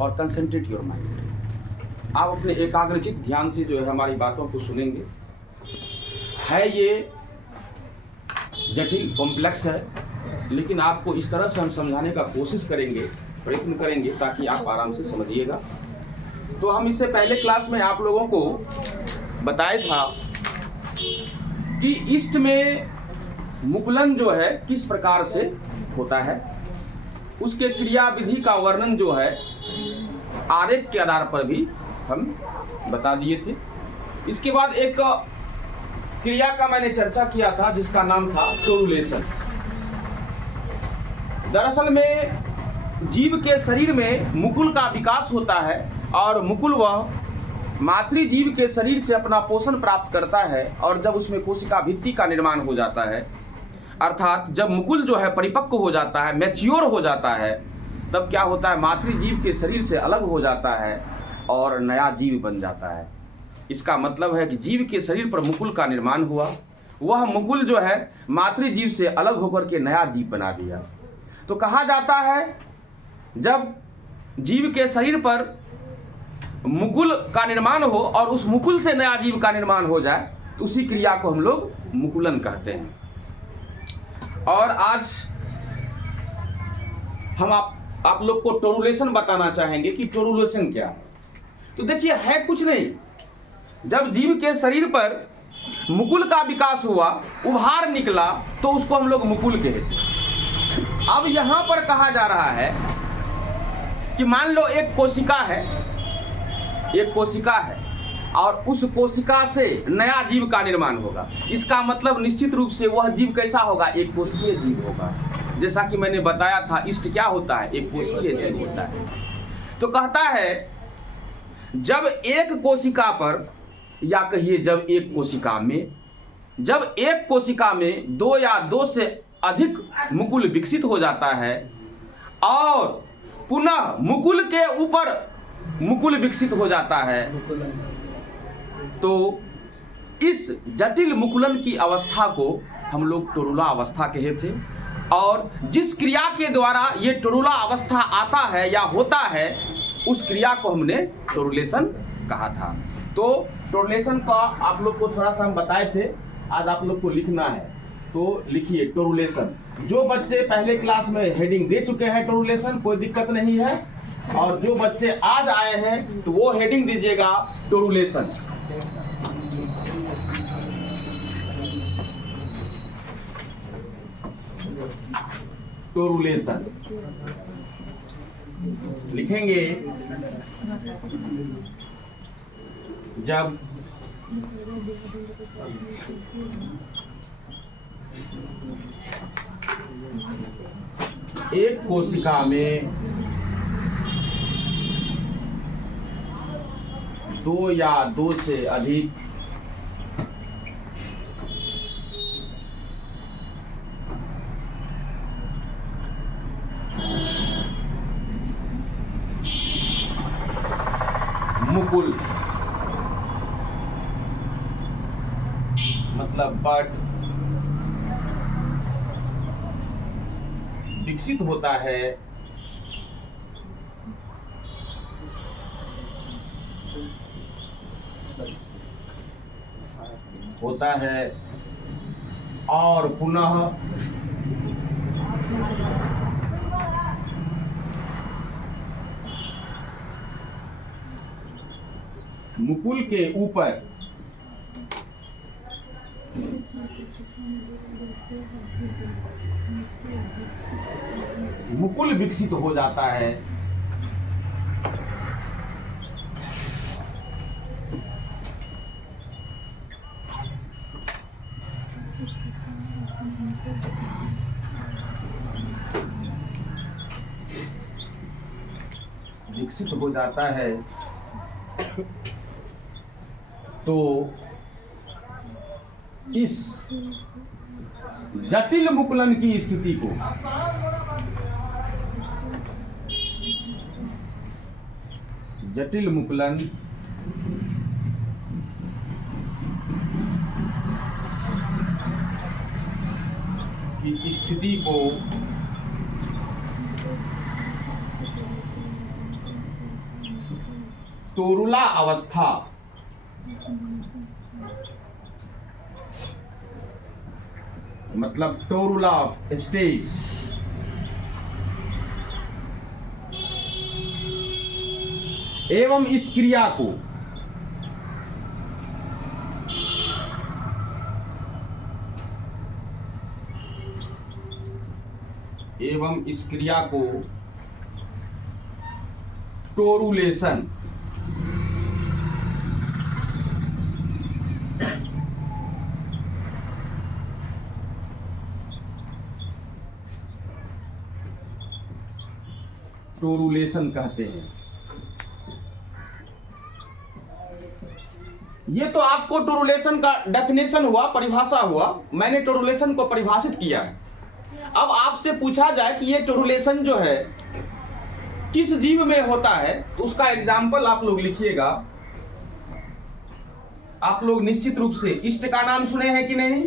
और concentrate your mind. आप अपने एकाग्रचित ध्यान से जो है हमारी बातों को सुनेंगे। है ये जटिल कॉम्प्लेक्स है, लेकिन आपको इस तरह से हम समझाने का कोशिश करेंगे, प्रयत्न करेंगे ताकि आप आराम से समझिएगा। तो हम इससे पहले क्लास में आप लोगों को बताया था कि इष्ट में मुकुलन जो है किस प्रकार से होता है, उसके क्रिया विधि का वर्णन जो है आरेख के आधार पर भी हम बता दिए थे। इसके बाद एक क्रिया का मैंने चर्चा किया था जिसका नाम था टोरुलेशन। दरअसल में जीव के शरीर में मुकुल का विकास होता है और मुकुल वह मातृजीव के शरीर से अपना पोषण प्राप्त करता है, और जब उसमें कोशिका भित्ति का निर्माण हो जाता है, अर्थात जब मुकुल जो है परिपक्व हो जाता है, मैच्योर हो जाता है, तब क्या होता है, मातृजीव के शरीर से अलग हो जाता है और नया जीव बन जाता है। इसका मतलब है कि जीव के शरीर पर मुकुल का निर्माण हुआ, वह मुकुल जो है मातृजीव से अलग होकर के नया जीव बना दिया। तो कहा जाता है जब जीव के शरीर पर मुकुल का निर्माण हो और उस मुकुल से नया जीव का निर्माण हो जाए, तो उसी क्रिया को हम लोग मुकुलन कहते हैं। और आज हम आप लोग को टोरुलेशन बताना चाहेंगे कि टोरुलेशन क्या है। तो देखिए, है कुछ नहीं, जब जीव के शरीर पर मुकुल का विकास हुआ, उभार निकला, तो उसको हम लोग मुकुल कहते हैं। अब यहां पर कहा जा रहा है कि मान लो एक कोशिका है और उस कोशिका से नया जीव का निर्माण होगा। इसका मतलब निश्चित रूप से वह जीव कैसा होगा, एक कोशिकीय जीव होगा। जैसा कि मैंने बताया था, इष्ट क्या होता है, एक कोशिकीय जीव होता है। तो कहता है जब एक कोशिका पर, या कहिए जब एक कोशिका में दो या दो से अधिक मुकुल विकसित हो जाता है और पुनः मुकुल के ऊपर मुकुल विकसित हो जाता है, तो इस जटिल मुकुलन की अवस्था को हम लोग टोरुला अवस्था कहे थे। और जिस क्रिया के द्वारा ये टोरुला अवस्था आता है या होता है, उस क्रिया को हमने टोरुलेशन कहा था। तो टोरुलेशन का आप लोग को थोड़ा सा हम बताए थे, आज आप लोग को लिखना है, तो लिखिए टोरुलेशन। जो बच्चे पहले क्लास में हेडिंग दे चुके हैं टोरुलेशन, कोई दिक्कत नहीं है, और जो बच्चे आज आए हैं तो वो हेडिंग दीजिएगा टोरुलेशन। टोरुलेशन लिखेंगे जब एक कोशिका में दो या दो से अधिक मुकुल, मतलब बड, विकसित होता है, और पुनः मुकुल के ऊपर मुकुल विकसित हो जाता है, विकसित हो जाता है, तो इस जटिल मुकुलन की स्थिति को जटिल मुकुलन की स्थिति को टोरुला अवस्था, मतलब टोरुला स्टेज। एवं इस क्रिया को टोरुलेशन कहते हैं। ये तो आपको टोरुलेशन का डेफिनेशन हुआ, परिभाषा हुआ। मैंने टोरुलेशन को परिभाषित किया है। अब आपसे पूछा जाए कि ये टोरुलेशन जो है किस जीव में होता है, तो उसका एग्जाम्पल आप लोग लिखिएगा। आप लोग निश्चित रूप से इष्ट का नाम सुने हैं कि नहीं?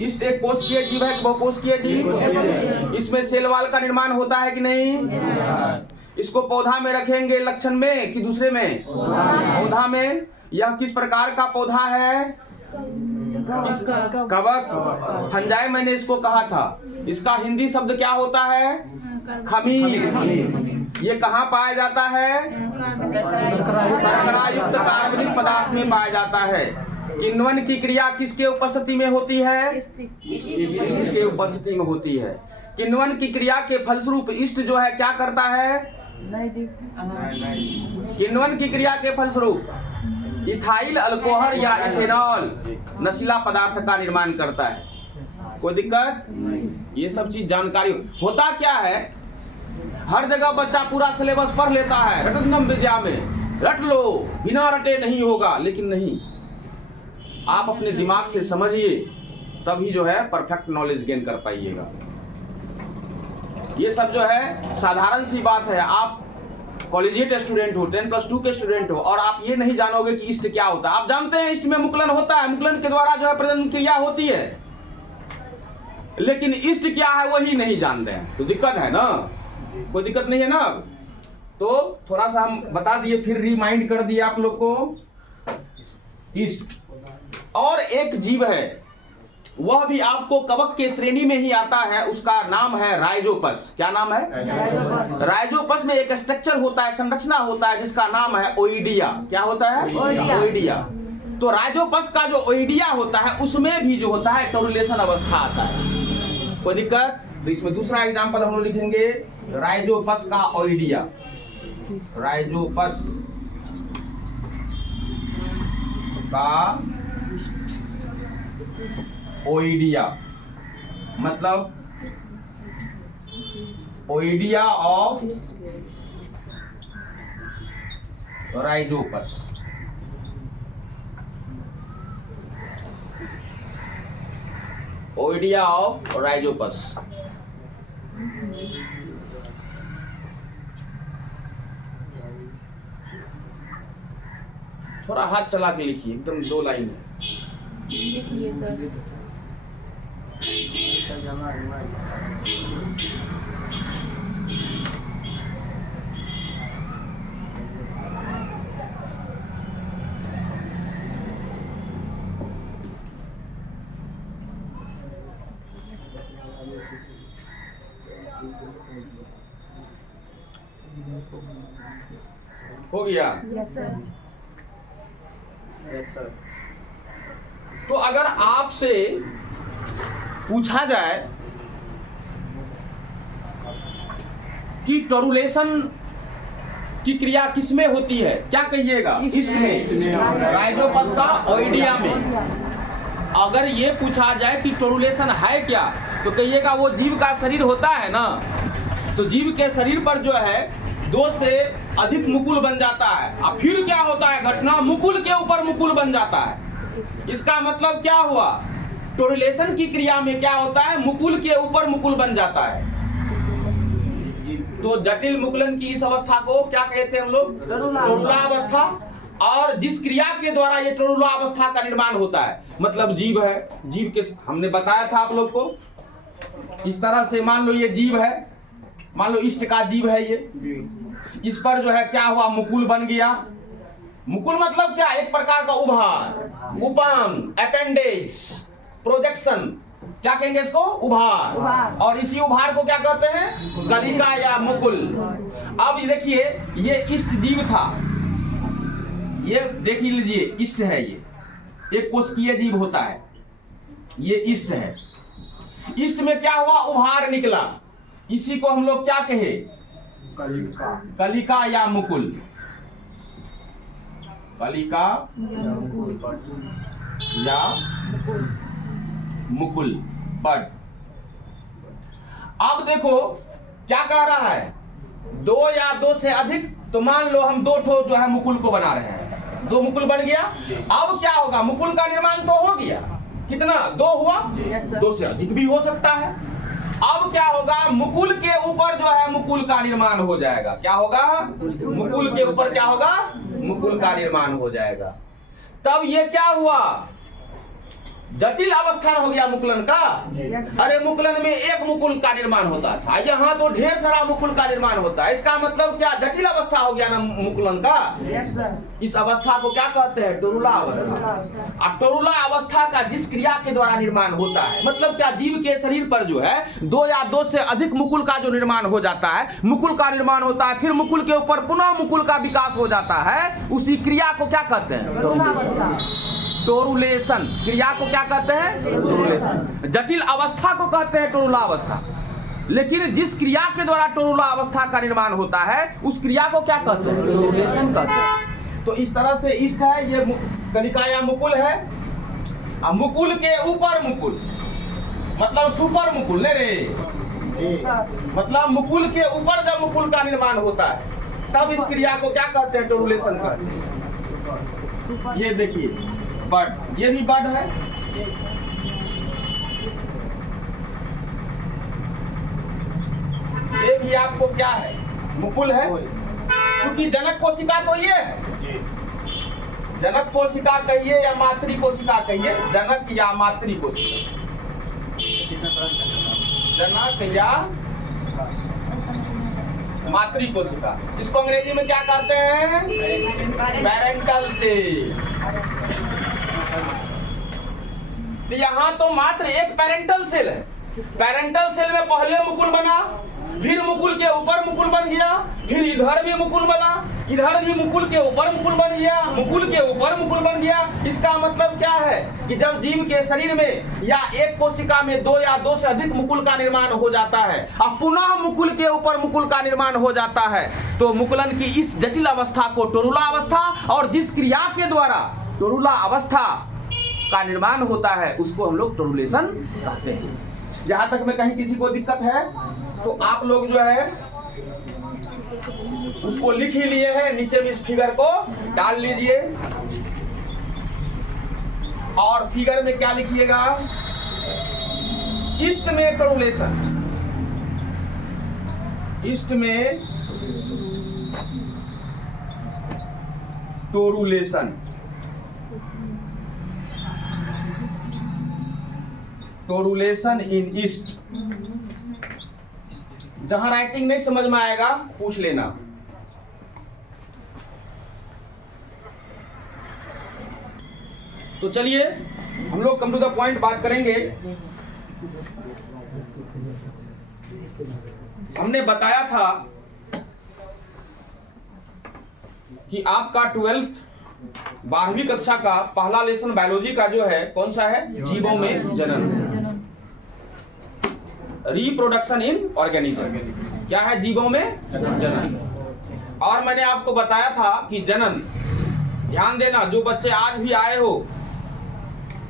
इष्ट एक कोशिकीय जीव है कि बहुकोशिकीय जीव? इसमें सेल वॉल का निर्माण होता है कि नहीं? इसको पौधा में रखेंगे लक्षण में कि दूसरे में? पौधा में। यह किस प्रकार का पौधा है? कवक, फंजाई मैंने इसको कहा था। इसका हिंदी शब्द क्या होता है? खमीर। ये कहाँ पाया जाता है? शर्करा युक्त कार्बनिक पदार्थ में पाया जाता है। किण्वन की क्रिया किसके उपस्थिति में होती है? इष्ट के उपस्थिति में होती है। किण्वन की क्रिया के फलस्वरूप इष्ट जो है क्या करता है? किण्वन की क्रिया के फलस्वरूप इथाइल अल्कोहल या इथेनॉल नशीला पदार्थ का निर्माण करता है। कोई दिक्कत? ये सब चीज जानकारी होता क्या है, हर जगह बच्चा पूरा सिलेबस पढ़ लेता है, रटनम विद्या में रट लो, बिना रटे नहीं होगा। लेकिन नहीं, आप अपने दिमाग से समझिए, तभी जो है परफेक्ट नॉलेज गेन कर पाइएगा। ये सब जो है साधारण सी बात है। आप कॉलेजिएट स्टूडेंट हो, 10+2 के स्टूडेंट हो, और आप ये नहीं जानोगे कि इष्ट क्या होता है। आप जानते हैं इष्ट में मुकुलन होता है, मुकुलन के द्वारा जो है प्रजनन क्रिया होती है, लेकिन इष्ट क्या है वही नहीं जान रहे हैं, तो दिक्कत है ना? कोई दिक्कत नहीं है ना? तो थोड़ा सा हम बता दिए, फिर रिमाइंड कर दिए आप लोग को। इष्ट और एक जीव है, वह भी आपको कवक के श्रेणी में ही आता है। उसका नाम है राइजोपस। क्या नाम है? राइजोपस में एक स्ट्रक्चर होता है, संरचना होता है, जिसका नाम है ओइडिया। क्या होता है? ओइडिया। तो राइजोपस का जो ओइडिया होता है, उसमें भी जो होता है टोरुलेशन अवस्था आता है। कोई दिक्कत? तो इसमें दूसरा एग्जांपल हम लोग लिखेंगे, राइजोपस का ओइडिया। राइजोपस का ओइडिया, मतलब oidia of Rhizopus. Oidia of Rhizopus. थोड़ा हाथ चला के लिखिए, एकदम 2 लाइन है। लिखिए सर। हो गया? Yes sir. Yes sir. तो अगर आपसे पूछा जाए कि टोरुलेशन की क्रिया किसमें होती है, क्या कहिएगा? इष्ट में, राइजोपस का ओइडिया में। अगर ये पूछा जाए कि टोरुलेशन है क्या, तो कहिएगा वो जीव का शरीर होता है ना। तो जीव के शरीर पर जो है 2 से अधिक मुकुल बन जाता है। अब फिर क्या होता है घटना? मुकुल के ऊपर मुकुल बन जाता है। इसका मतलब क्या हुआ? टोरुलेशन की क्रिया में क्या होता है? मुकुल के ऊपर मुकुल बन जाता है। तो जटिल मुकुलन की इस अवस्था को क्या कहते हैं हम लोग? टोरुला अवस्था। और जिस क्रिया के द्वारा ये टोरुला अवस्था का निर्माण होता है, मतलब जीव है, जीव के हमने बताया था आप लोग को, इस तरह से मान लो ये जीव है, मान लो इष्ट का जीव है ये, इस पर जो है क्या हुआ? मुकुल बन गया। मुकुल मतलब क्या? एक प्रकार का उभार, उपम, अपेंडेज, प्रोजेक्शन, क्या कहेंगे इसको? उभार। और इसी उभार को क्या कहते हैं? कलिका या मुकुल। अब ये देखिए, ये इष्ट जीव था, ये देख लीजिए, इष्ट है, ये एक कोशिकीय जीव होता है, ये इष्ट है। इष्ट में क्या हुआ? उभार निकला, इसी को हम लोग क्या कहे? कलिका या मुकुल। कलिका या मुकुल, बड। अब देखो क्या कह रहा है, दो या दो से अधिक, तो मान लो हम दो ठो जो है मुकुल को बना रहे हैं, दो मुकुल बन गया। अब क्या होगा? मुकुल का निर्माण तो हो गया, कितना? दो हुआ, दो से अधिक भी हो सकता है। अब क्या होगा? मुकुल के ऊपर जो है मुकुल का निर्माण हो जाएगा। क्या होगा? मुकुल के ऊपर क्या होगा? मुकुल का निर्माण हो जाएगा। तब ये क्या हुआ? जटिल अवस्था हो गया मुकुलन का। अरे मुकुलन में एक मुकुल का निर्माण होता था, यहाँ तो ढेर सारा मुकुल का निर्माण होता है। इसका मतलब क्या? जटिल अवस्था हो गया ना मुकुलन का। इस अवस्था को क्या कहते हैं? टोरुला अवस्था। और टोरुला अवस्था का जिस क्रिया के द्वारा निर्माण होता है, मतलब क्या? जीव के शरीर पर जो है दो या दो से अधिक मुकुल का जो निर्माण हो जाता है, मुकुल का निर्माण होता है, फिर मुकुल के ऊपर पुनः मुकुल का विकास हो जाता है, उसी क्रिया को क्या कहते हैं? टोरुलेशन। क्रिया को क्या कहते हैं? टोरुलेशन। जटिल अवस्था को कहते हैं टोरुला अवस्था। लेकिन जिस क्रिया के द्वारा टोरुला अवस्था का निर्माण होता है, उस क्रिया को क्या कहते हैं? टोरुलेशन कहते हैं। तो इस तरह से इष्ट है, ये कलिका या मुकुल है। अब मुकुल के ऊपर मुकुल मतलब सुपर मुकुल, नहीं रे, मतलब मुकुल के ऊपर जब मुकुल का निर्माण होता है, तब इस क्रिया को क्या कहते हैं? टोरुलेशन कहते हैं। ये देखिए बड, ये भी बड है। ये भी आपको क्या है? मुकुल है, क्योंकि जनक कोशिका तो ये है। जनक कोशिका कहिए या मातृ कोशिका कहिए, जनक या मातृ कोशिका, जनक या मातृ कोशिका। इसको अंग्रेजी में क्या कहते हैं? Parental cell. तो यहाँ तो मात्र एक पेरेंटल सेल है। पेरेंटल सेल में पहले मुकुल बना, फिर मुकुल के ऊपर मुकुल बन गया, फिर इधर भी मुकुल बना, इधर भी मुकुल के ऊपर मुकुल बन गया, मुकुल के ऊपर मुकुल बन गया। इसका मतलब क्या है कि जब जीव के शरीर में या एक कोशिका में दो या दो से अधिक मुकुल का निर्माण हो जाता है और पुनः मुकुल के ऊपर मुकुल का निर्माण हो जाता है, तो मुकुलन की इस जटिल अवस्था को टोरुला अवस्था, और जिस क्रिया के द्वारा टोरुला अवस्था का निर्माण होता है उसको हम लोग टोरुलेशन कहते हैं। जहां तक में कहीं किसी को दिक्कत है तो आप लोग जो है उसको लिख ही लिए हैं, नीचे भी इस फिगर को डाल लीजिए। और फिगर में क्या लिखिएगा? ईस्ट में टोरुलेशन, ईस्ट में टोरुलेशन, टोरुलेशन इन ईस्ट। जहां राइटिंग नहीं समझ में आएगा पूछ लेना। तो चलिए हम लोग कम टू द पॉइंट बात करेंगे। हमने बताया था कि आपका 12वीं कक्षा का पहला लेसन बायोलॉजी का जो है कौन सा है? जीवों में जनन, रिप्रोडक्शन इन ऑर्गेनिज्म। क्या है? जीवों में जनन। और मैंने आपको बताया था कि जनन, ध्यान देना, जो बच्चे आज भी आए हो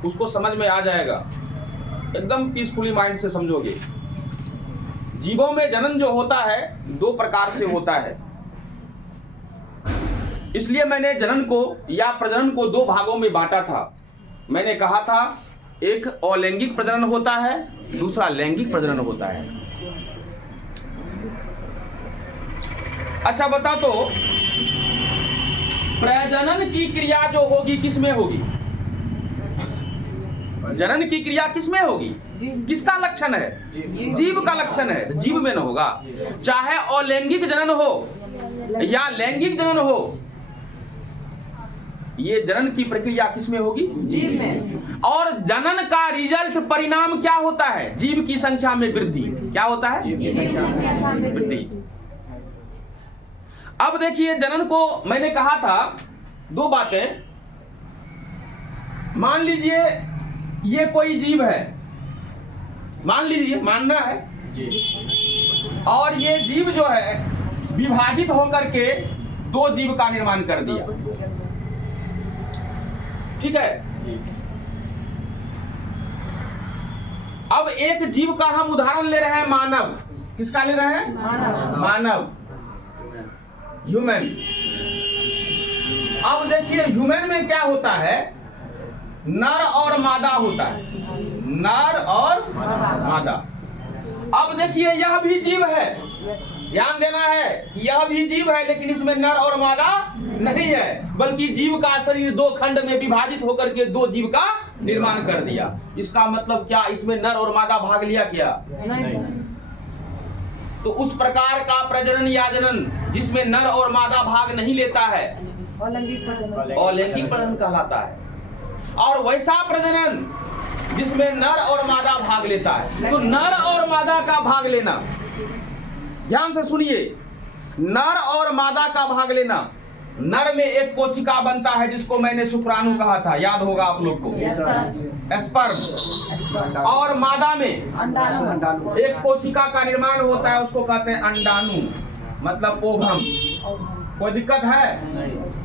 उसको समझ में आ जाएगा, एकदम पीसफुली माइंड से समझोगे। जीवों में जनन जो होता है दो प्रकार से होता है, इसलिए मैंने जनन को या प्रजनन को दो भागों में बांटा था। मैंने कहा था एक अलैंगिक प्रजनन होता है, दूसरा लैंगिक प्रजनन होता है। अच्छा बता, तो प्रजनन की क्रिया जो होगी किसमें होगी? जनन की क्रिया किसमें होगी? किसका लक्षण है? जीव का लक्षण है, जीव में न होगा। चाहे अलैंगिक जनन हो या लैंगिक जनन हो, ये जनन की प्रक्रिया किसमें होगी? जीव में। और जनन का रिजल्ट परिणाम क्या होता है? जीव की संख्या में वृद्धि। क्या होता है? वृद्धि। अब देखिए जनन को मैंने कहा था दो बातें। मान लीजिए ये कोई जीव है, मान लीजिए, मानना है, और ये जीव जो है विभाजित होकर के दो जीव का निर्माण कर दिया। ठीक है। अब एक जीव का हम उदाहरण ले रहे हैं, मानव। किसका ले रहे हैं? मानव, ह्यूमन। अब देखिए ह्यूमन में क्या होता है? नर और मादा होता है, नर और मादा। अब देखिए यह भी जीव है, ध्यान देना है कि यह भी जीव है, लेकिन इसमें नर और मादा नहीं है, बल्कि जीव का शरीर दो खंड में विभाजित होकर के दो जीव का निर्माण कर दिया। इसका मतलब क्या? इसमें नर और मादा भाग लिया क्या? नहीं। तो उस प्रकार का प्रजनन या जनन जिसमें नर और मादा भाग नहीं लेता है, अलैंगिक प्रजनन कहलाता है। और वैसा प्रजनन जिसमें नर और मादा भाग लेता है। तो नर और मादा का भाग लेना, ध्यान से सुनिए, नर और मादा का भाग लेना। नर में एक कोशिका बनता है जिसको मैंने शुक्राणु कहा था, याद होगा आप लोग को, स्पर्म। और मादा में एक कोशिका का निर्माण होता है, उसको कहते हैं अंडाणु, मतलब ओभम। कोई दिक्कत है?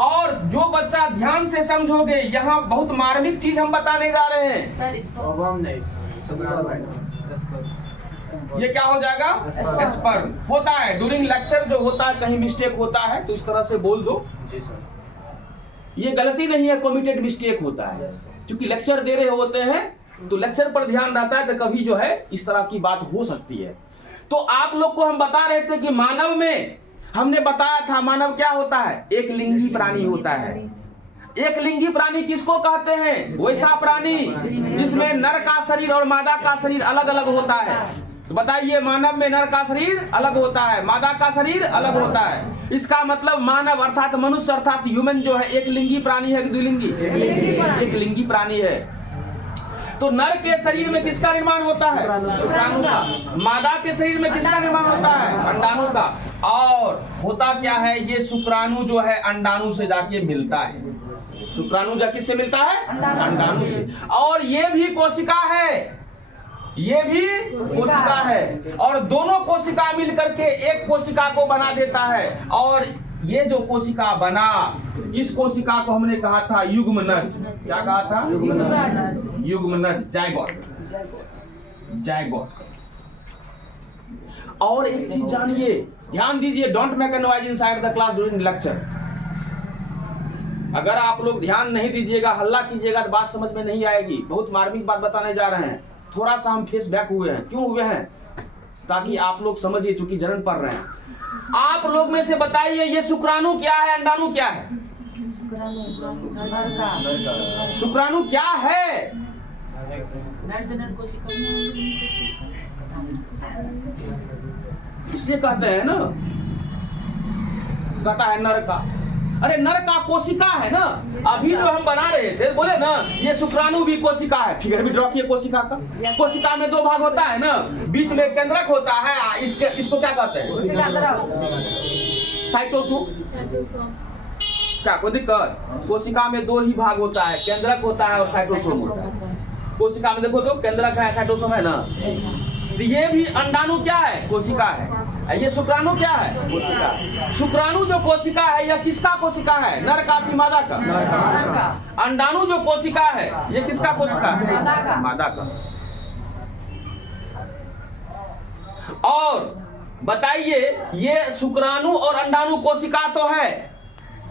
और जो बच्चा ध्यान से समझोगे, यहाँ बहुत मार्मिक चीज हम बताने जा रहे हैं। ये क्या हो जाएगा? स्पर्म होता है। ड्यूरिंग लेक्चर जो होता है कहीं मिस्टेक होता है तो इस तरह से बोल दो। जी सर। ये गलती नहीं है, कमिटेड मिस्टेक होता है। क्योंकि लेक्चर दे रहे होते हैं तो लेक्चर पर ध्यान रहता है, तो कभी जो है इस तरह की बात हो सकती है। तो आप लोग को हम बता रहे थे कि मानव में हमने बताया था, मानव क्या होता है? एक लिंगी प्राणी होता है। एक लिंगी प्राणी किसको कहते हैं? वैसा प्राणी जिसमें नर का शरीर और मादा का शरीर अलग अलग होता है। तो बताइए, मानव में नर का शरीर अलग होता है, मादा का शरीर अलग होता है। इसका मतलब मानव अर्थात मनुष्य अर्थात ह्यूमन जो है एक लिंगी प्राणी है कि द्विलिंगी? एक लिंगी प्राणी है। तो नर के शरीर में किसका निर्माण होता है? शुक्राणु का। मादा के शरीर में किसका निर्माण होता है? अंडाणु का। और होता क्या है, ये शुक्राणु जो है अंडाणु से जाके मिलता है। शुक्राणु जा किससे मिलता है? अंडाणु से। और ये भी कोशिका है, ये भी कोशिका है। और दोनों कोशिका मिलकर के एक कोशिका को बना देता है। और ये जो कोशिका बना, इस कोशिका को हमने कहा था युग्मनज। क्या कहा था? युग्मनज, जायगोट, जायगोट। और एक चीज जानिए, ध्यान दीजिए, don't make a noise inside the class during lecture. अगर आप लोग ध्यान नहीं दीजिएगा, हल्ला कीजिएगा तो बात समझ में नहीं आएगी। बहुत मार्मिक बात बताने जा रहे हैं। थोड़ा सा हम फेस बैक हुए हैं। क्यों हुए हैं? ताकि आप लोग समझिए, चूंकि जनन पढ़ रहे हैं। आप लोग में से बताइए, ये शुक्राणु क्या है, अंडाणु क्या है? शुक्राणु क्या है? इससे कहते हैं ना, कहता है नर का। अरे नर का कोशिका है ना। अभी जो हम बना रहे थे, बोले ना ये शुक्राणु भी कोशिका है। फिगर भी ड्रॉ किए कोशिका का। कोशिका में दो भाग होता है ना, बीच में केंद्रक होता है, इसको क्या कहते हैं? साइटोसोम। क्या कोई दिक्कत? कोशिका में दो ही भाग होता है, केंद्रक होता है और साइटोसोम होता है। कोशिका में देखो तो केंद्रक है, साइटोसोम है ना। तो ये भी अंडाणु क्या है? कोशिका है। ये शुक्राणु क्या है? कोशिका। शुक्राणु जो कोशिका है, यह किसका कोशिका है? नर का कि मादा का? नर का। अंडाणु जो कोशिका है, ये किसका कोशिका है? मादा का। और बताइए, ये शुक्राणु और अंडाणु कोशिका तो है,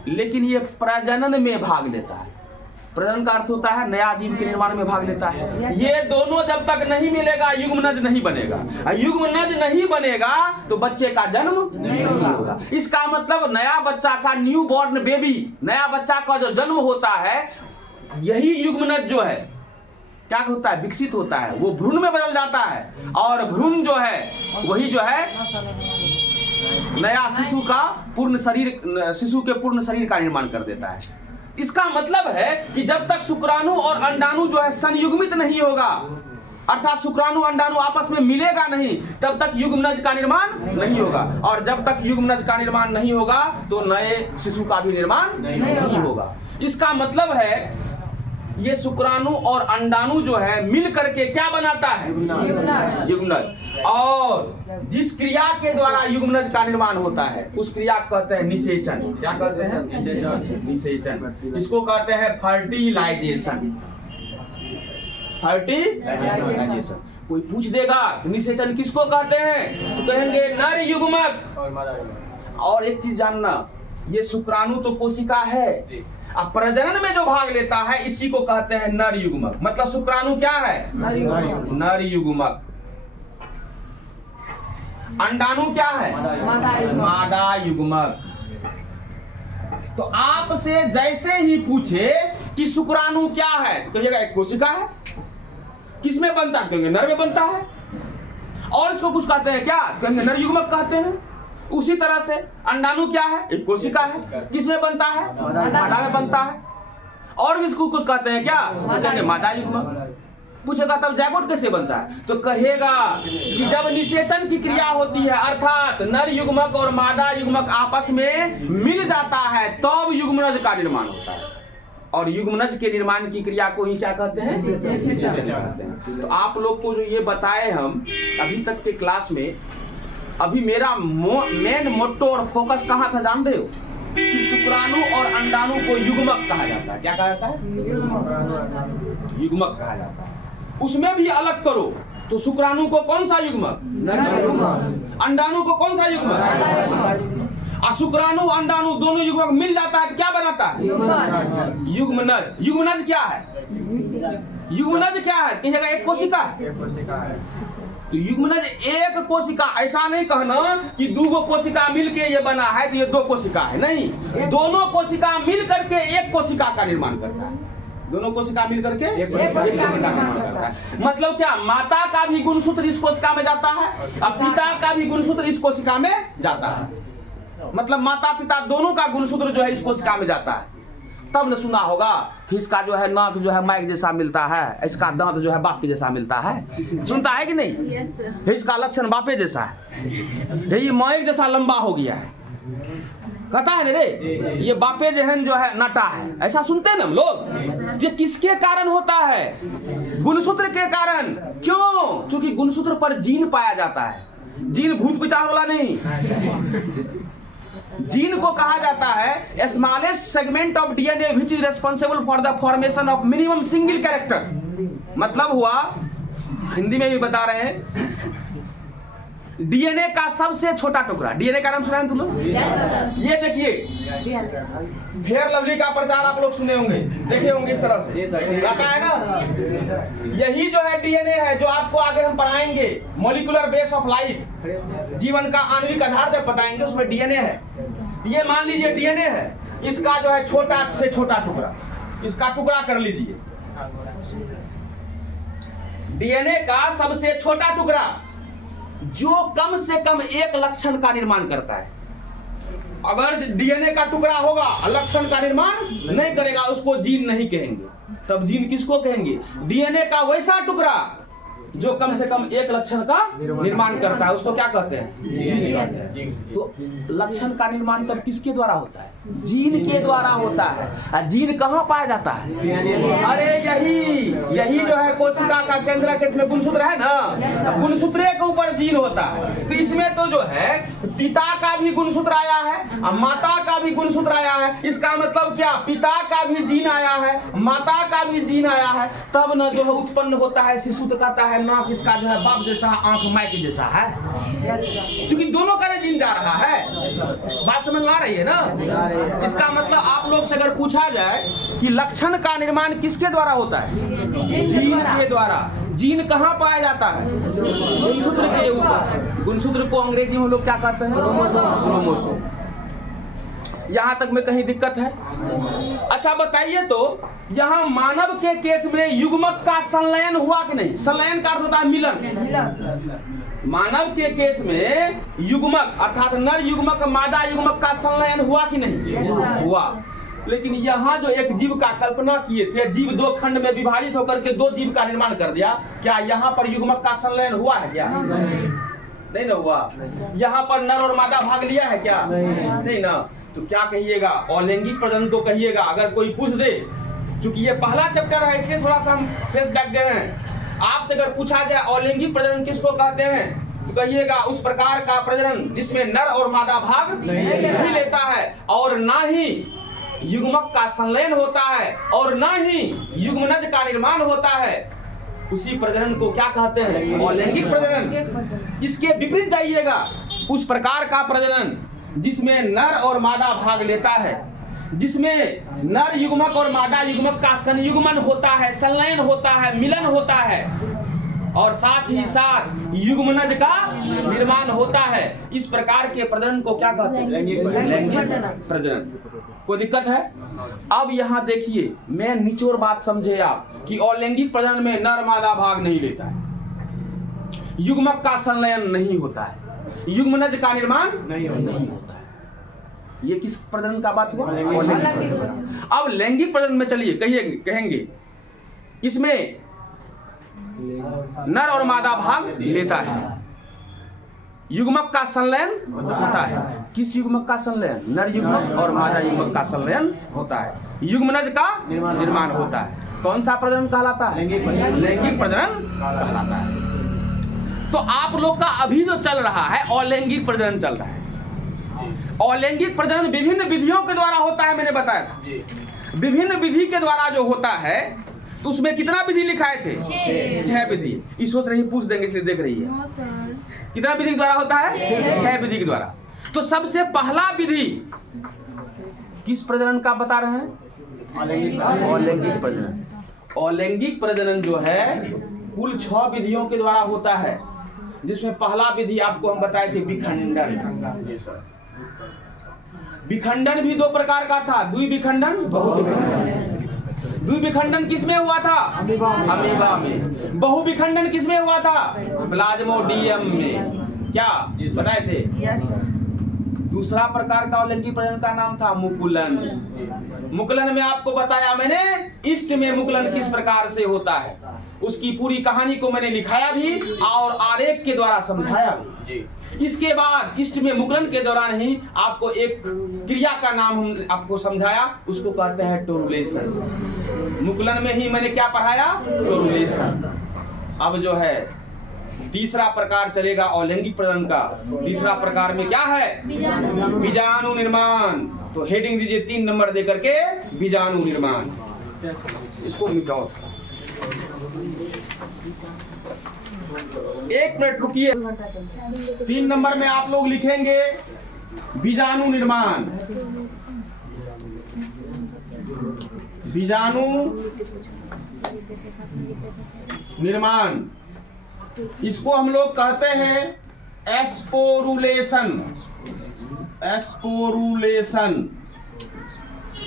लेकिन ये प्रजनन में भाग लेता है। प्रजनन का अर्थ होता है नया जीव के निर्माण में भाग लेता है। ये दोनों जब तक नहीं मिलेगा, युग्मनज नहीं बनेगा। युग्मनज नहीं बनेगा तो बच्चे का जन्म नहीं होगा। इसका मतलब नया बच्चा का, न्यू बॉर्न बेबी, नया बच्चा का जो जन्म होता है, यही युग्मनज जो है क्या होता है? विकसित होता है। वो भ्रूण में बदल जाता है। और भ्रूण जो है वही जो है नया शिशु का पूर्ण शरीर, शिशु के पूर्ण शरीर का निर्माण कर देता है। इसका मतलब है कि जब तक शुक्राणु और अंडाणु जो है संयुग्मित नहीं होगा, अर्थात शुक्राणु अंडाणु आपस में मिलेगा नहीं, तब तक युग्मनज का निर्माण नहीं होगा। और जब तक युग्मनज का निर्माण नहीं होगा तो नए शिशु का भी निर्माण नहीं होगा। इसका मतलब है ये शुक्राणु और अंडाणु जो है मिल करके क्या बनाता है? युग्मनज। और जिस क्रिया के द्वारा युग्मनज का निर्माण होता है उस क्रिया को कहते हैं निषेचन। क्या कहते हैं? निषेचन। इसको कहते हैं फर्टिलाइजेशन। फर्टिलाइजेशन। कोई पूछ देगा निषेचन किसको कहते हैं, तो कहेंगे नर युग्मक। और एक चीज जानना, ये शुक्राणु तो कोशिका है, अब प्रजनन में जो भाग लेता है इसी को कहते हैं नर युग्मक। मतलब शुक्राणु क्या है? नर युग्मक। अंडाणु क्या है? मादा युग्मक। तो आपसे जैसे ही पूछे कि शुक्राणु क्या है तो कहिएगा एक कोशिका है। किसमें बनता है? कहेंगे नर में बनता है। और इसको कुछ कहते हैं क्या? कहेंगे नर युग्मक कहते हैं। उसी तरह से अंडाणु क्या है? एक कोशिका है। किसमें बनता है? मादा में बनता है। और भी इसको कुछ कहते हैं क्या? कहेंगे मादा युग्मक। पूछेगा तब जायगोट कैसे बनता है, तो कहेगा कि जब निषेचन की क्रिया होती है अर्थात नर युग्मक और मादा युग्मक आपस में मिल जाता है तब युग्मनज का निर्माण होता है। और युग्मनज के निर्माण की क्रिया को ही क्या कहते हैं? निषेचन कहते हैं। तो आप लोग को जो ये बताए हम अभी तक के क्लास में, अभी मेरा मेन मोट्टो और फोकस कहाँ था जान रहे हो? कि शुक्राणु और अंडाणु को युग्मक कहा जाता है। क्या कहा जाता है? युग्मक कहा जाता है। उसमें भी अलग करो तो शुक्राणु को कौन सा युग्मक? अंडाणु को कौन सा युग्मक? और शुक्राणु अंडाणु दोनों युग्मक मिल जाता है तो क्या बनाता है? युग्मनज। युग्मनज क्या है? युग्मनज क्या है? की जगह एक कोशिका। तो युग्मनज एक कोशिका, ऐसा नहीं कहना कि दो कोशिका मिलके ये बना है तो ये दो कोशिका है, नहीं। दोनों कोशिका मिल करके एक कोशिका का निर्माण करता है। दोनों कोशिका मिल करके एक कोशिका का निर्माण करता है। मतलब क्या? माता का भी गुणसूत्र इस कोशिका में जाता है और पिता का भी गुणसूत्र इस कोशिका में जाता है। मतलब माता पिता दोनों का गुणसूत्र जो है इस कोशिका में जाता है। तब न सुना होगा कि इसका जो है नाक जो है माइक जैसा मिलता है, इसका दांत जो है बाप के जैसा मिलता है। सुनता है कि नहीं? इसका लक्षण बापे जैसा है, ये माइक जैसा लंबा हो गया है, कहता है रे ये बापे जहन जो है नटा है। ऐसा सुनते हैं ना हम लोग। ये किसके कारण होता है? गुणसूत्र के कारण। क्यों? क्योंकि गुणसूत्र पर जीन पाया जाता है। जीन भूत विचार वाला नहीं। जीन को कहा जाता है smallest segment of DNA which is responsible for the formation of minimum single character. मतलब हुआ, हिंदी में भी बता रहे हैं, डीएनए का सबसे छोटा टुकड़ा। डीएनए का नाम सुना है तुम लोग? ये देखिए फेयर लवली का प्रचार आप लोग सुने होंगे, देखे होंगे इस तरह से आता है ना। यही जो है डीएनए है जो आपको आगे हम पढ़ाएंगे, मॉलिक्यूलर बेस ऑफ लाइफ, जीवन का आणविक आधार जब बताएंगे उसमें डीएनए है। ये मान लीजिए डीएनए है, इसका जो है छोटा से छोटा टुकड़ा, इसका टुकड़ा कर लीजिए। डीएनए का सबसे छोटा टुकड़ा जो कम से कम एक लक्षण का निर्माण करता है। अगर डीएनए का टुकड़ा होगा लक्षण का निर्माण नहीं करेगा उसको जीन नहीं कहेंगे। तब जीन किसको कहेंगे? डीएनए का वैसा टुकड़ा जो कम से कम एक लक्षण का निर्माण करता है उसको क्या कहते हैं? जीन कहते हैं। तो लक्षण का निर्माण तब किसके द्वारा होता है? जीन के द्वारा होता है। जीन कहाँ पाया जाता है? अरे यही जो है कोशिका का केंद्र के इसमें गुणसूत्र है ना, गुणसूत्र के ऊपर जीन होता है। तो इसमें तो जो है पिता का भी गुणसूत्र आया है और माता का भी गुणसूत्र आया है। इसका मतलब क्या? पिता का भी जीन आया है, माता का भी जीन आया है, तब न जो है उत्पन्न होता है शिशु। तो कहता है नाक इसका जो है बाप जैसा, आंख माई के जैसा है, क्योंकि दोनों का जीन जा रहा है। बात समझ में आ रही है ना? इसका मतलब आप लोग से अगर पूछा जाए कि लक्षण का निर्माण किसके द्वारा होता है? जीन के द्वारा। जीन कहाँ पाया जाता है? गुणसूत्र के ऊपर। गुणसूत्र को अंग्रेजी में हम लोग क्या कहते हैं? क्रोमोसोम। यहाँ तक में कहीं दिक्कत है? अच्छा बताइए तो यहाँ मानव के केस में युग्मक का संलयन हुआ कि नहीं? संलयन का अर्थ होता है मिलन। मानव के केस में युग्मक अर्थात नर युग्मक मादा युग्मक का संलयन हुआ कि नहीं? हुआ। लेकिन यहाँ जो एक जीव का कल्पना किए थे, जीव दो खंड में विभाजित होकर के दो जीव का निर्माण कर दिया, क्या यहाँ पर युग्मक का संलयन हुआ है क्या? नहीं ना हुआ। यहाँ पर नर और मादा भाग लिया है क्या? नहीं ना। तो क्या कहिएगा? अलैंगिक प्रजनन को कहिएगा। अगर कोई पूछ दे, चूंकि ये पहला चैप्टर है इसलिए थोड़ा सा हम फेस बैक दे रहे हैं, आपसे अगर पूछा जाए अलैंगिक प्रजनन किसको कहते हैं, तो कहिएगा उस प्रकार का प्रजनन जिसमें नर और मादा भाग नहीं लेता है और ना ही युग्मक का संलयन होता है और ना ही युग्मनज का निर्माण होता है, उसी प्रजनन को क्या कहते हैं? अलैंगिक प्रजनन। इसके विपरीत जाइएगा, उस प्रकार का प्रजनन जिसमें नर और मादा भाग लेता है, जिसमें नर युग्मक और मादा युग्मक का संयुग्मन होता है, संलयन होता है, मिलन होता है और साथ ही साथ युग्मनज का निर्माण होता है, इस प्रकार के प्रजनन को क्या कहते हैं? लैंगिक प्रजनन। कोई दिक्कत है? अब यहाँ देखिए, मैं निचोड़ बात समझे आप कि अलैंगिक प्रजनन में नर मादा भाग नहीं लेता है, युग्मक का संलयन नहीं होता है, युग्मनज का निर्माण नहीं होता है। ये किस प्रजनन का बात हुआ? अब लैंगिक प्रजनन में चलिए कहेंगे इसमें नर और मादा भाग लेता है, युग्मक का संलयन होता है। किस युग्मक का संलयन? नर युग्मक और मादा युग्मक का संलयन होता है, युग्मनज का निर्माण होता है। कौन सा प्रजनन कहलाता है? लैंगिक प्रजनन कहलाता है। तो आप लोग का अभी जो चल रहा है अलैंगिक प्रजनन चल रहा है। अलैंगिक प्रजनन विभिन्न विधियों के द्वारा होता है, मैंने बताया था। विभिन्न विधि के द्वारा जो होता है, तो उसमें कितना विधि लिखाए थे? 6 विधि। इस सोच रही पूछ देंगे इसलिए देख रही है। कितना विधि के द्वारा होता है? 6 विधि के द्वारा। तो सबसे पहला विधि किस प्रजनन का बता रहे हैं? अलैंगिक प्रजनन। अलैंगिक प्रजनन जो है कुल 6 विधियों के द्वारा होता है, जिसमें पहला विधि आपको हम बताए थे विखंडन। विखंडन भी 2 प्रकार का था, द्विविखंडन, बहुविखंडन। द्विविखंडन किसमें हुआ था? अमीबा में। बहुविखंडन किसमें हुआ था? प्लाज्मोडियम में। क्या बताए थे? दूसरा प्रकार का अलैंगिक प्रजनन का नाम था मुकुलन। मुकुलन में आपको बताया मैंने इष्ट में मुकुलन किस प्रकार से होता है, उसकी पूरी कहानी को मैंने लिखाया भी और आरेख के द्वारा समझाया भी। इसके बाद इष्ट में मुकुलन के दौरान ही आपको एक क्रिया का नाम हम आपको समझाया, उसको कहते हैं टोरुलेशन। मुकुलन में ही मैंने क्या पढ़ाया? टोरुलेशन। अब जो है तीसरा प्रकार चलेगा अलैंगिक प्रजनन का। तीसरा प्रकार में क्या है? बीजाणु निर्माण। तो हेडिंग दीजिए 3 नंबर देकर के, बीजाणु निर्माण। इसको मिटाओ, 1 मिनट रुकिए। 3 नंबर में आप लोग लिखेंगे बीजाणु निर्माण। बीजाणु निर्माण, इसको हम लोग कहते हैं एस्पोरुलेशन। एस्पोरुलेशन,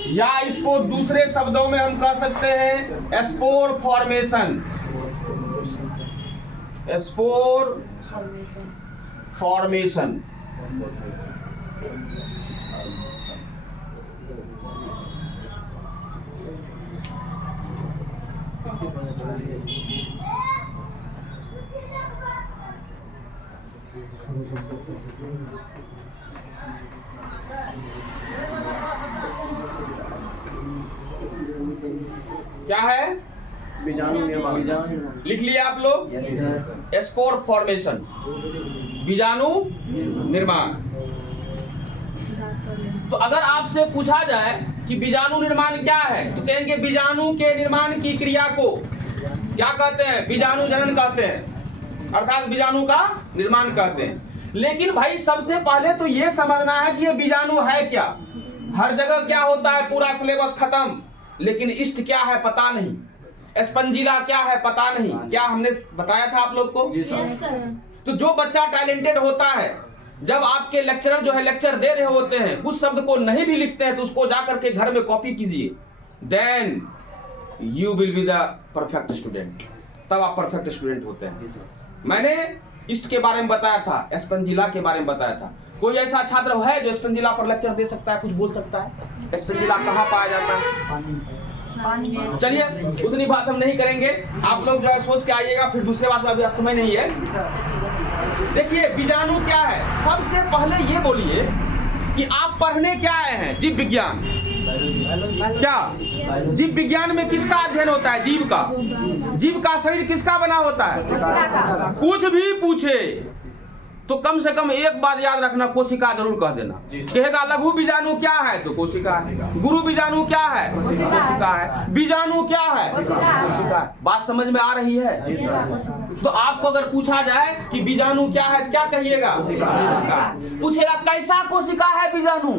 या इसको दूसरे शब्दों में हम कह सकते हैं एस्पोर फॉर्मेशन। एस्पोर फॉर्मेशन। क्या है? बीजाणु निर्माण। लिख लिया आप लोग? एस्पोर फॉर्मेशन, बीजाणु निर्माण। तो अगर आपसे पूछा जाए कि बीजाणु निर्माण क्या है, तो कहेंगे बीजाणु के निर्माण की क्रिया को क्या कहते हैं? बीजाणु जनन कहते हैं, अर्थात बीजाणु का निर्माण कहते हैं। लेकिन भाई सबसे पहले तो ये समझना है कि ये बीजाणु है क्या। हर जगह क्या होता है, पूरा सिलेबस खत्म, लेकिन इष्ट क्या है पता नहीं, स्पंजिला क्या है पता नहीं। क्या हमने बताया था आप लोग को? जी सर। तो जो बच्चा टैलेंटेड होता है, जब आपके लेक्चरर जो है लेक्चर दे रहे होते हैं, उस शब्द को नहीं भी लिखते हैं तो उसको जाकर के घर में कॉपी कीजिए, then you will be the perfect student. तब आप परफेक्ट स्टूडेंट होते हैं। मैंने ईस्ट के बारे में बताया था, स्पंजिला के बारे में बताया था। कोई ऐसा छात्र है जो स्पंजिला पर लेक्चर दे सकता है, कुछ बोल सकता है? स्पंजिला कहाँ पाया जाता है? चलिए उतनी बात हम नहीं करेंगे, आप लोग जो है सोच के आइएगा, फिर दूसरे बात का अभी समय नहीं है। देखिए बीजाणु क्या है, सबसे पहले ये बोलिए कि आप पढ़ने क्या आए हैं? जीव विज्ञान। क्या जीव विज्ञान में किसका अध्ययन होता है? जीव का। जीव का शरीर किसका बना होता है? कुछ भी पूछे तो कम से कम एक बात याद रखना, कोशिका जरूर कह देना। कहेगा लघु बीजाणु क्या है तो कोशिका है, गुरु बीजाणु क्या है? कोशिका है। बीजाणु क्या है? कोशिका है। बात समझ में आ रही है? तो आपको अगर पूछा जाए कि बीजाणु क्या है, क्या कहिएगा? पूछेगा कैसा कोशिका है बीजाणु,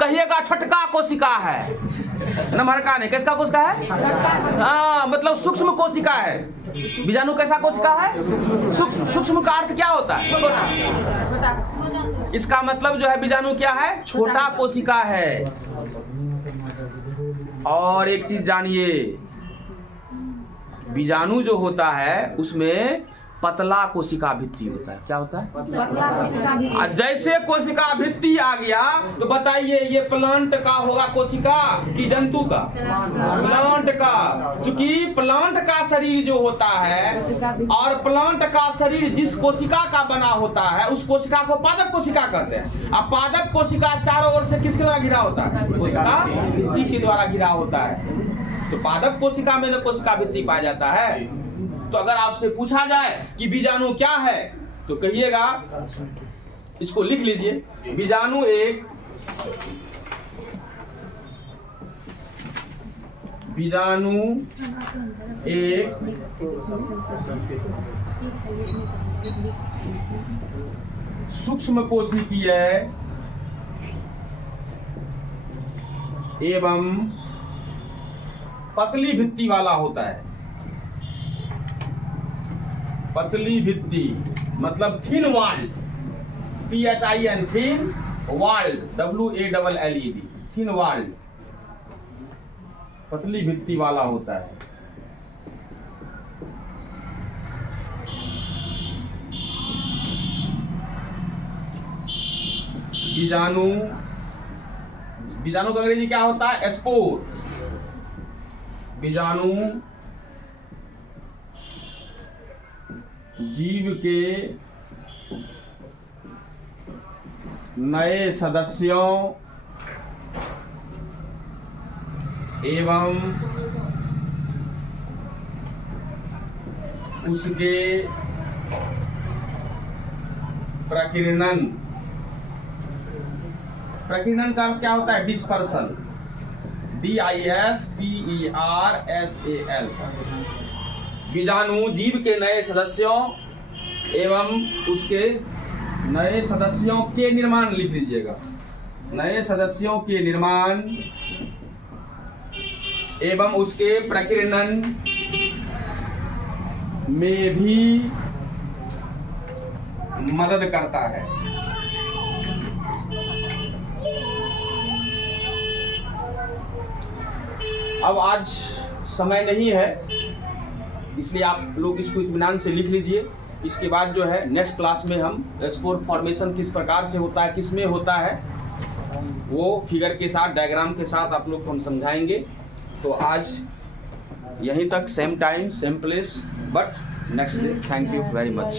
कहिएगा छोटका कोशिका है, नमहरका नहीं। किसका कोशिका है? हाँ, मतलब सूक्ष्म कोशिका है। बीजाणु कैसा कोशिका है? सूक्ष्म। सूक्ष्म का अर्थ क्या होता है? छोटा। इसका मतलब जो है बीजाणु क्या है? छोटा कोशिका है। और एक चीज जानिए, बीजाणु जो होता है उसमें पतला कोशिका भित्ति होता है। क्या होता है? पतला कोशिका भित्ति। जैसे कोशिका भित्ति आ गया तो बताइए ये प्लांट का होगा कोशिका कि जंतु का? प्लांट का। क्योंकि प्लांट का शरीर जो होता है और प्लांट का शरीर जिस कोशिका का बना होता है उस कोशिका को पादप कोशिका कहते हैं। अब पादप कोशिका चारों ओर से किसके द्वारा घिरा होता है? कोशिका भित्ति के द्वारा घिरा होता है। तो पादप कोशिका में न कोशिका भित्ति पाया जाता है। तो अगर आपसे पूछा जाए कि बीजाणु क्या है तो कहिएगा, इसको लिख लीजिए, बीजाणु एक सूक्ष्म कोशिकीय एवं पतली भित्ति वाला होता है। पतली भित्ति मतलब thin walled, PHIN thin walled, WALLED, thin walled, पतली भित्ति वाला होता है। बीजाणु का अंग्रेजी क्या होता है? स्पोर। बीजाणु जीव के नए सदस्यों एवं उसके प्रकीर्णन का अर्थ क्या होता है? Dispersal, DISPERSAL। बीजाणु जीव के नए सदस्यों एवं उसके नए सदस्यों के निर्माण, लिख लीजिएगा, नए सदस्यों के निर्माण एवं उसके प्रकीर्णन में भी मदद करता है। अब आज समय नहीं है इसलिए आप लोग इसको इत्मीनान से लिख लीजिए। इसके बाद जो है नेक्स्ट क्लास में हम स्पोर फॉर्मेशन किस प्रकार से होता है, किस में होता है, वो फिगर के साथ, डायग्राम के साथ आप लोग को हम समझाएंगे। तो आज यहीं तक, same time same place but next day. Thank you very much.